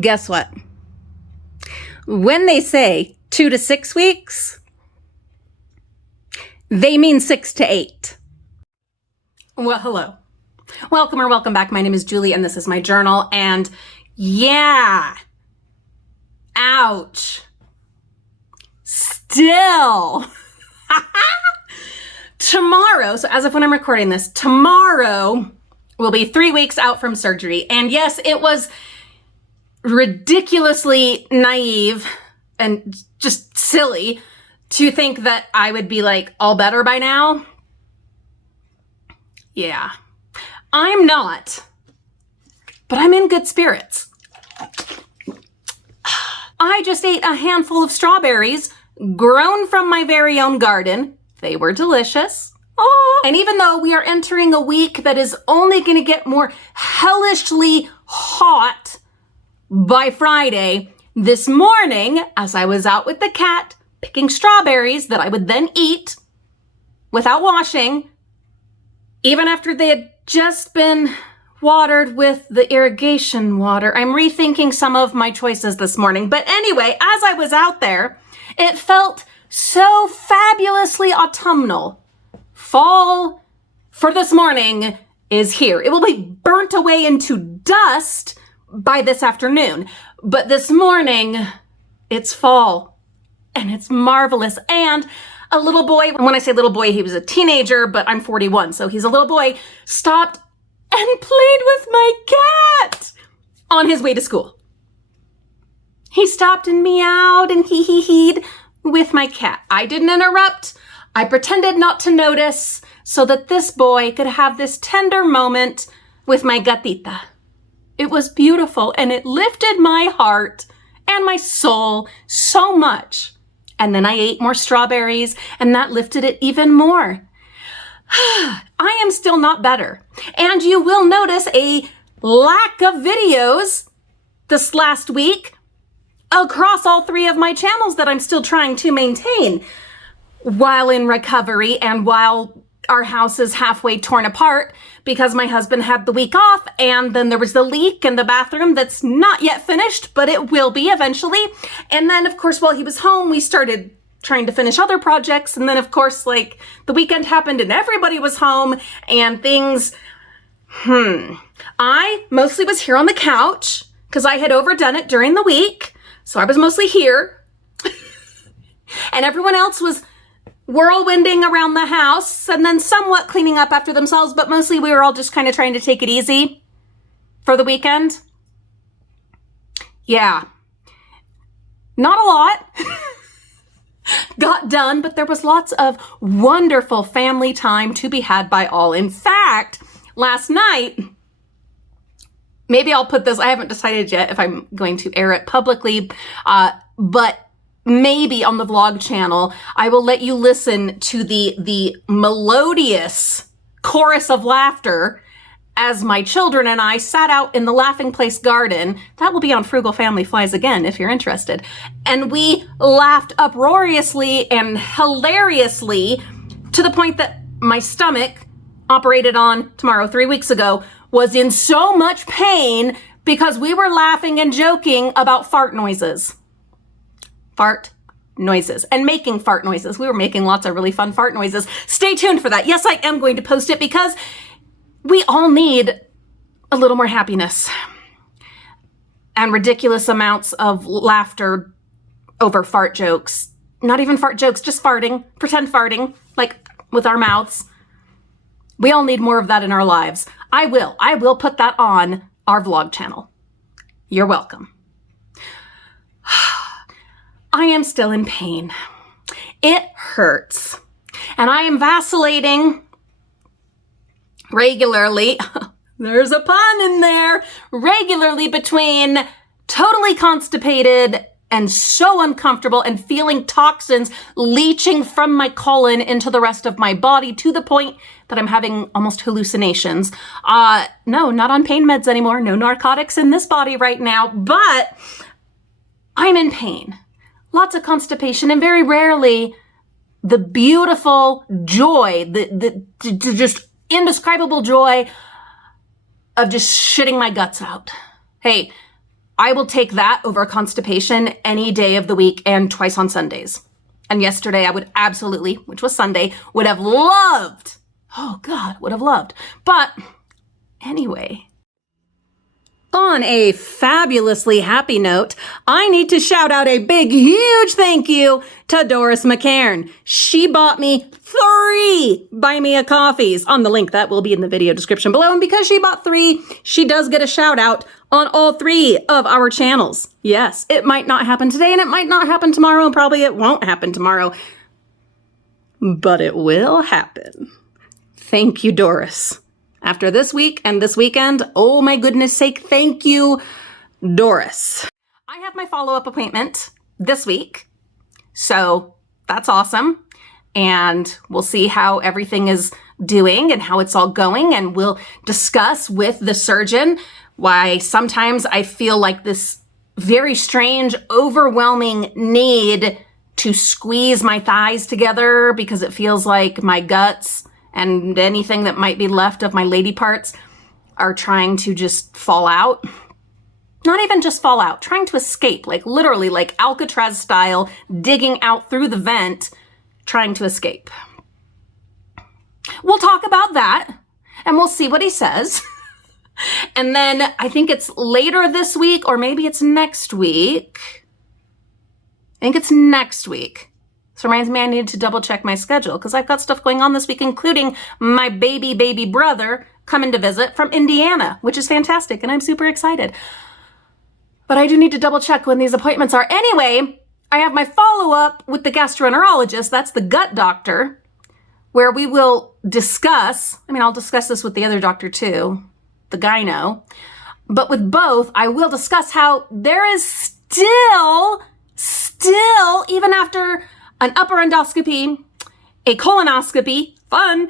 Guess what? When they say 2 to 6 weeks, they mean 6 to 8. Well, hello. Welcome or welcome back. My name is Julie and this is my journal. And yeah, ouch. Still. Tomorrow, so as of when I'm recording this, tomorrow will be 3 weeks out from surgery. And yes, it was ridiculously naive and just silly to think that I would be like all better by now. Yeah, I'm not, but I'm in good spirits. I just ate a handful of strawberries grown from my very own garden. They were delicious. Oh. And even though we are entering a week that is only going to get more hellishly hot by Friday, this morning, as I was out with the cat picking strawberries that I would then eat without washing, even after they had just been watered with the irrigation water, I'm rethinking some of my choices this morning. But anyway, as I was out there, it felt so fabulously autumnal. Fall for this morning is here. It will be burnt away into dust by this afternoon. But this morning, it's fall and it's marvelous. And a little boy, when I say little boy, he was a teenager, but I'm 41, so he's a little boy, stopped and played with my cat on his way to school. He stopped and meowed and hee-hee-heed with my cat. I didn't interrupt. I pretended not to notice so that this boy could have this tender moment with my gatita. It was beautiful and it lifted my heart and my soul so much. And then I ate more strawberries and that lifted it even more. I am still not better. And you will notice a lack of videos this last week across all 3 of my channels that I'm still trying to maintain while in recovery and while our house is halfway torn apart because my husband had the week off and then there was the leak in the bathroom that's not yet finished, but it will be eventually. And then of course, while he was home, we started trying to finish other projects. And then of course, like the weekend happened and everybody was home and things, I mostly was here on the couch because I had overdone it during the week. So I was mostly here and everyone else was whirlwinding around the house and then somewhat cleaning up after themselves, but mostly we were all just kind of trying to take it easy for the weekend. Yeah, not a lot got done, but there was lots of wonderful family time to be had by all. In fact, last night, maybe I'll put this, I haven't decided yet if I'm going to air it publicly, but maybe on the vlog channel, I will let you listen to the melodious chorus of laughter as my children and I sat out in the Laughing Place garden. That will be on Frugal Family Flies again, if you're interested. And we laughed uproariously and hilariously to the point that my stomach, operated on tomorrow 3 weeks ago, was in so much pain because we were laughing and joking about fart noises. Fart noises and making fart noises. We were making lots of really fun fart noises. Stay tuned for that. Yes, I am going to post it because we all need a little more happiness and ridiculous amounts of laughter over fart jokes. Not even fart jokes, just farting, pretend farting, like with our mouths. We all need more of that in our lives. I will put that on our vlog channel. You're welcome. I am still in pain. It hurts. And I am vacillating regularly. There's a pun in there. Regularly between totally constipated and so uncomfortable and feeling toxins leaching from my colon into the rest of my body to the point that I'm having almost hallucinations. No, not on pain meds anymore. No narcotics in this body right now, but I'm in pain. Lots of constipation and very rarely the beautiful joy, the just indescribable joy of just shitting my guts out. Hey, I will take that over constipation any day of the week and twice on Sundays. And yesterday I would absolutely, which was Sunday, would have loved, oh God, would have loved. But anyway, on a fabulously happy note, I need to shout out a big, huge thank you to Doris McCairn. She bought me 3 Buy Me a Coffees on the link that will be in the video description below. And because she bought 3, she does get a shout out on all 3 of our channels. Yes, it might not happen today and it might not happen tomorrow and probably it won't happen tomorrow, but it will happen. Thank you, Doris. After this week and this weekend, oh my goodness sake, thank you, Doris. I have my follow-up appointment this week, so that's awesome. And we'll see how everything is doing and how it's all going. And we'll discuss with the surgeon why sometimes I feel like this very strange, overwhelming need to squeeze my thighs together because it feels like my guts and anything that might be left of my lady parts are trying to just fall out. Not even just fall out, trying to escape, like literally like Alcatraz style, digging out through the vent, trying to escape. We'll talk about that and we'll see what he says. And then I think it's later this week or maybe it's next week. I think it's next week. This reminds me I need to double check my schedule because I've got stuff going on this week, including my baby brother coming to visit from Indiana, which is fantastic. And I'm super excited. But I do need to double check when these appointments are. Anyway, I have my follow-up with the gastroenterologist. That's the gut doctor, where we will discuss, I'll discuss this with the other doctor too, the gyno. But with both, I will discuss how there is still, even after an upper endoscopy, a colonoscopy, fun,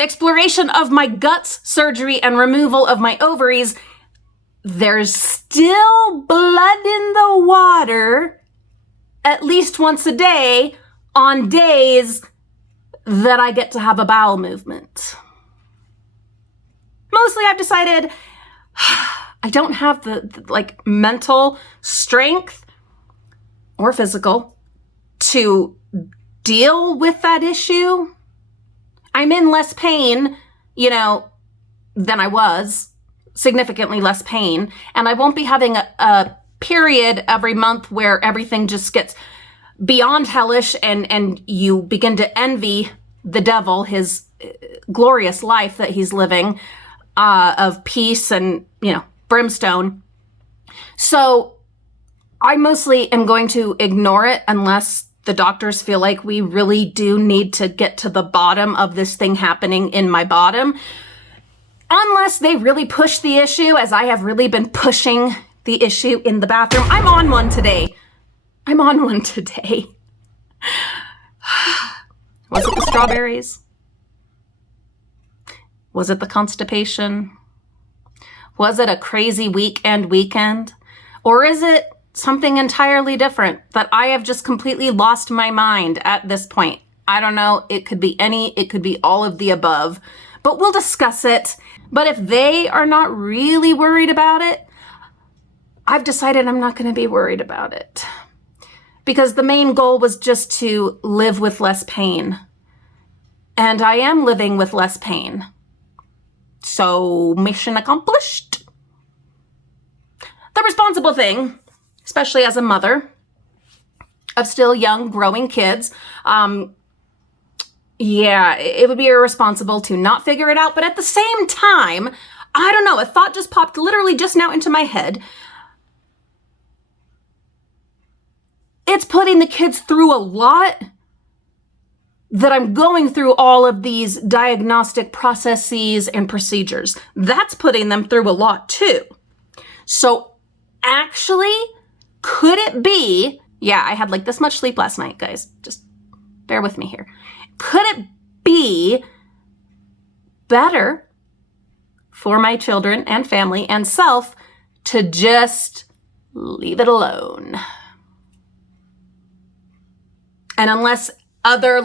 exploration of my guts, surgery, and removal of my ovaries, there's still blood in the water at least once a day on days that I get to have a bowel movement. Mostly I've decided I don't have the mental strength or physical to deal with that issue. I'm in less pain, than I was, significantly less pain. And I won't be having a period every month where everything just gets beyond hellish and you begin to envy the devil, his glorious life that he's living, of peace and, brimstone. So I mostly am going to ignore it unless the doctors feel like we really do need to get to the bottom of this thing happening in my bottom. Unless they really push the issue, as I have really been pushing the issue in the bathroom. I'm on one today. Was it the strawberries? Was it the constipation? Was it a crazy weekend? Or is it something entirely different that I have just completely lost my mind at this point? I don't know. It could be it could be all of the above, but we'll discuss it. But if they are not really worried about it, I've decided I'm not going to be worried about it because the main goal was just to live with less pain. And I am living with less pain. So mission accomplished. The responsible thing, especially as a mother of still young, growing kids, it would be irresponsible to not figure it out. But at the same time, I don't know, a thought just popped literally just now into my head. It's putting the kids through a lot that I'm going through all of these diagnostic processes and procedures. That's putting them through a lot too. So actually, could it be, I had this much sleep last night, guys. Just bear with me here. Could it be better for my children and family and self to just leave it alone? And unless other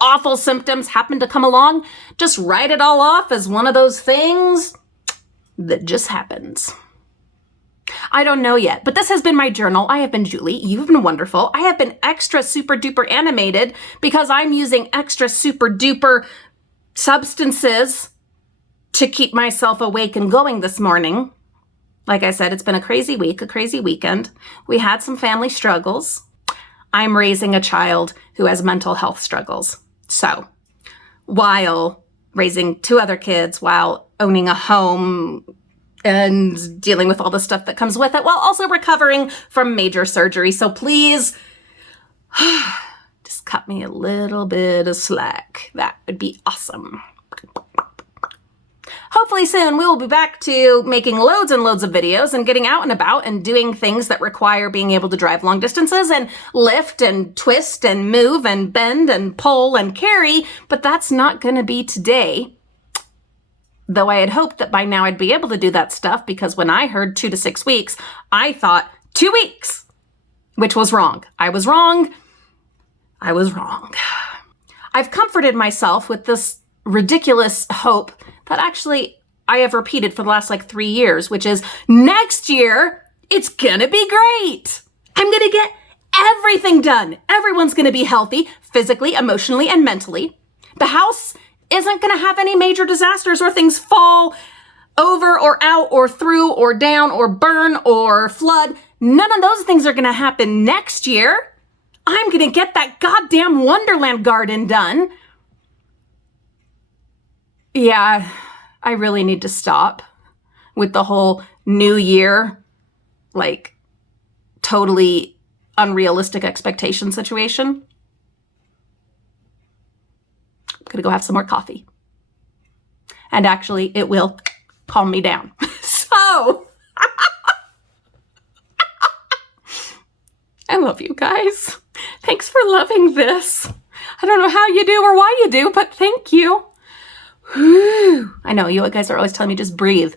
awful symptoms happen to come along, just write it all off as one of those things that just happens. I don't know yet, but this has been my journal. I have been Julie. You've been wonderful. I have been extra super duper animated because I'm using extra super duper substances to keep myself awake and going this morning. Like I said, it's been a crazy week, a crazy weekend. We had some family struggles. I'm raising a child who has mental health struggles. So while raising 2 other kids, while owning a home and dealing with all the stuff that comes with it, while also recovering from major surgery. So please, just cut me a little bit of slack. That would be awesome. Hopefully soon we will be back to making loads and loads of videos and getting out and about and doing things that require being able to drive long distances and lift and twist and move and bend and pull and carry, but that's not going to be today. Though I had hoped that by now I'd be able to do that stuff, because when I heard 2 to 6 weeks, I thought 2 weeks, which was wrong. I was wrong. I was wrong. I've comforted myself with this ridiculous hope that actually I have repeated for the last 3 years, which is next year, it's gonna be great. I'm gonna get everything done. Everyone's gonna be healthy, physically, emotionally, and mentally. The house isn't gonna have any major disasters or things fall over or out or through or down or burn or flood. None of those things are gonna happen next year. I'm gonna get that goddamn Wonderland garden done. Yeah, I really need to stop with the whole new year, totally unrealistic expectation situation. I'm gonna go have some more coffee. And actually, it will calm me down. So, I love you guys. Thanks for loving this. I don't know how you do or why you do, but thank you. Whew. I know you guys are always telling me just breathe.